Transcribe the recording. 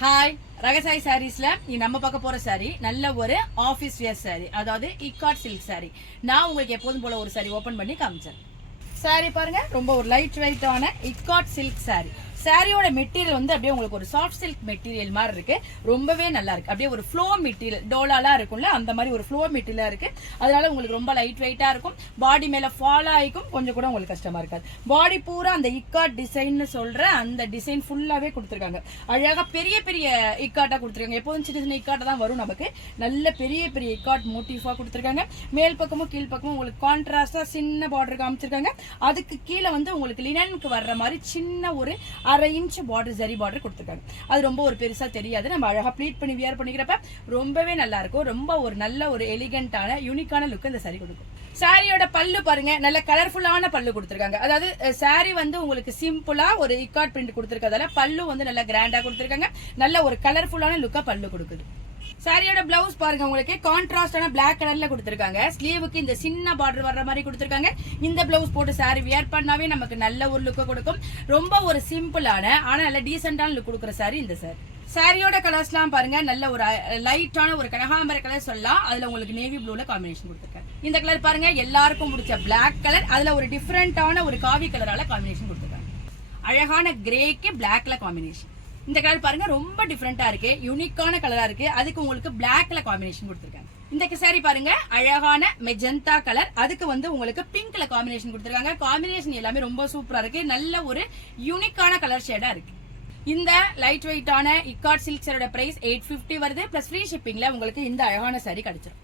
Hi ரகசாய் சாரீஸ்ல நீ நம்ம பார்க்க போற சாரி நல்ல ஒரு ஆபீஸ் வியர் சாரி, அதாவது இக்காட் சில்க் சாரி. நான் உங்களுக்கு எப்போதும் போல ஒரு சாரி ஓபன் பண்ணி காமிச்சேன். சாரி பாருங்க, ரொம்ப ஒரு லைட் வெயிட்டான இக்காட் சில்க் சாரி. சாரியோட மெட்டீரியல் வந்து அப்படியே உங்களுக்கு ஒரு சாஃப்ட் சில்க் மெட்டீரியல் மாதிரி இருக்கு. ரொம்பவே நல்லா இருக்கு. அப்படியே ஒரு ஃப்ளோ மெட்டீரியல் டோலாலாம் இருக்கும்ல, அந்த மாதிரி ஒரு ஃப்ளோ மெட்டீரியலா இருக்கு. அதனால உங்களுக்கு ரொம்ப லைட் வெயிட்டா இருக்கும். பாடி மேல ஃபாலோ ஆகிக்கும், கொஞ்சம் கூட உங்களுக்கு கஷ்டமா இருக்காது. பாடி பூரா அந்த இக்காட் டிசைன் சொல்ற அந்த டிசைன் ஃபுல்லாவே கொடுத்துருக்காங்க. அழகா பெரிய பெரிய இக்காட்டா கொடுத்துருக்காங்க. எப்போதும் சின்ன சின்ன இக்காட்டா தான் வரும் நமக்கு. நல்ல பெரிய பெரிய இக்காட் மோட்டிஃபா கொடுத்துருக்காங்க. மேல் பக்கமும் கீழ் பக்கமும் உங்களுக்கு கான்ட்ராஸ்டா சின்ன பார்டர் காமிச்சிருக்காங்க. அதுக்கு கீழே வந்து உங்களுக்கு லினனுக்கு வர்ற மாதிரி சின்ன ஒரு 1/2 இன்ச் பார்டர், ஜரி பார்டர் கொடுத்துருக்காங்க. அது ரொம்ப ஒரு பெருசா தெரியாது. நம்ம அழகா ப்ளீட் பண்ணி வியர் பண்ணிக்கிறப்ப ரொம்பவே நல்லா இருக்கும். ரொம்ப ஒரு நல்ல ஒரு எலிகண்டான யூனிக்கான லுக் இந்த சாரி கொடுக்கும். சாரியோட பல்லு பாருங்க, நல்ல கலர்ஃபுல்லான பல்லு கொடுத்துருக்காங்க. அதாவது சாரி வந்து உங்களுக்கு சிம்பிளா ஒரு இக்காட் பிரிண்ட் கொடுத்துருக்கதால பல்லு வந்து நல்ல கிராண்டா கொடுத்துருக்காங்க. நல்ல ஒரு கலர்ஃபுல்லான லுக்கா பல்லு கொடுக்குது. சாரியோட பிளவுஸ் பாருங்க, உங்களுக்கு கான்ட்ராஸ்டான பிளாக் கலர்ல கொடுத்துருக்காங்க. ஸ்லீவுக்கு இந்த சின்ன பார்டர் வர்ற மாதிரி கொடுத்துருக்காங்க. இந்த பிளவுஸ் போட்டு சாரி வியர் பண்ணாவே நமக்கு நல்ல ஒரு லுக் கொடுக்கும். ரொம்ப ஒரு சிம்பிளான ஆனா நல்ல டீசென்டான லுக் கொடுக்குற சாரி இந்த சாரி. சாரியோட கலர்ஸ்லாம் பாருங்க, நல்ல ஒரு லைட்டான ஒரு கனகாம்பர கலர் சொல்லலாம். அதுல உங்களுக்கு நேவி ப்ளூல காம்பினேஷன் கொடுத்துருக்காங்க. இந்த கலர் பாருங்க, எல்லாருக்கும் பிடிச்ச பிளாக் கலர். அதுல ஒரு டிஃபரெண்டான ஒரு காவி கலரால காம்பினேஷன் கொடுத்துருக்காங்க. அழகான கிரேக்கு பிளாக்ல காம்பினேஷன். இந்த கலர் பாருங்க, ரொம்ப டிஃபரெண்டா இருக்கு, யூனிக்கான கலரா இருக்கு. அதுக்கு உங்களுக்கு பிளாக்ல காம்பினேஷன் கொடுத்துருக்காங்க. இந்த சாரி பாருங்க, அழகான மெஜந்தா கலர். அதுக்கு வந்து உங்களுக்கு பிங்க்ல காம்பினேஷன் கொடுத்துருக்காங்க. காம்பினேஷன் எல்லாமே ரொம்ப சூப்பரா இருக்கு. நல்ல ஒரு யூனிக்கான கலர் ஷேடா இருக்கு. இந்த லைட் வெயிட்டான இக்காட் சில்க் சாரியோட பிரைஸ் 850 வருது. பிளஸ் ஃப்ரீ ஷிப்பிங்ல உங்களுக்கு இந்த அழகான சாரி கிடைச்சிடும்.